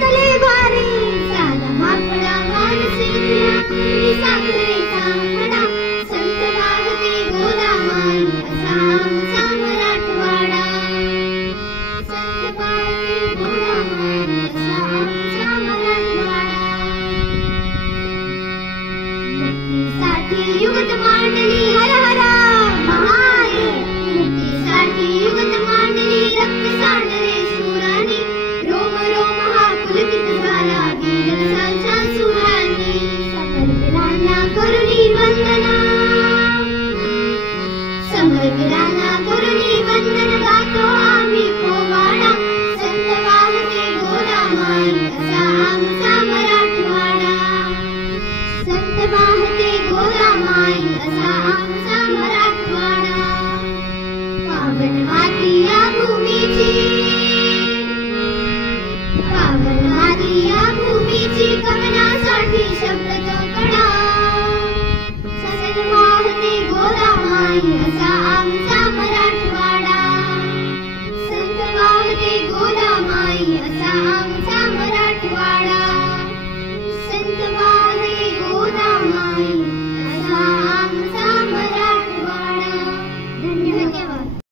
वाजतले भारी साधा मापडा मानसिकला साखरेचा खडा संत वाहते गोदामाई असा आमचा मराठवाडा संत वाहते गोदामाई असा आमचा मराठवाडा मुक्तीसाठी युगत मांडली हर हर महादेव मुक्तीसाठी युगत मांडली रक्त सांडले शूरांनी रोम रोम हा पुलकित झाला वीररसाच्या सुरांनी समरवीरांना करुणी वंदना समरवीरांना करुणी वंदन गातो आम्ही पोवाडा संत वाहते गोदामाई असा आमचा मराठवाडा संत वाहते गोदामाई असा आमचा मराठवाडा पावन माती या भूमीची पावन माती या भूमीची कवनासाठी शब्द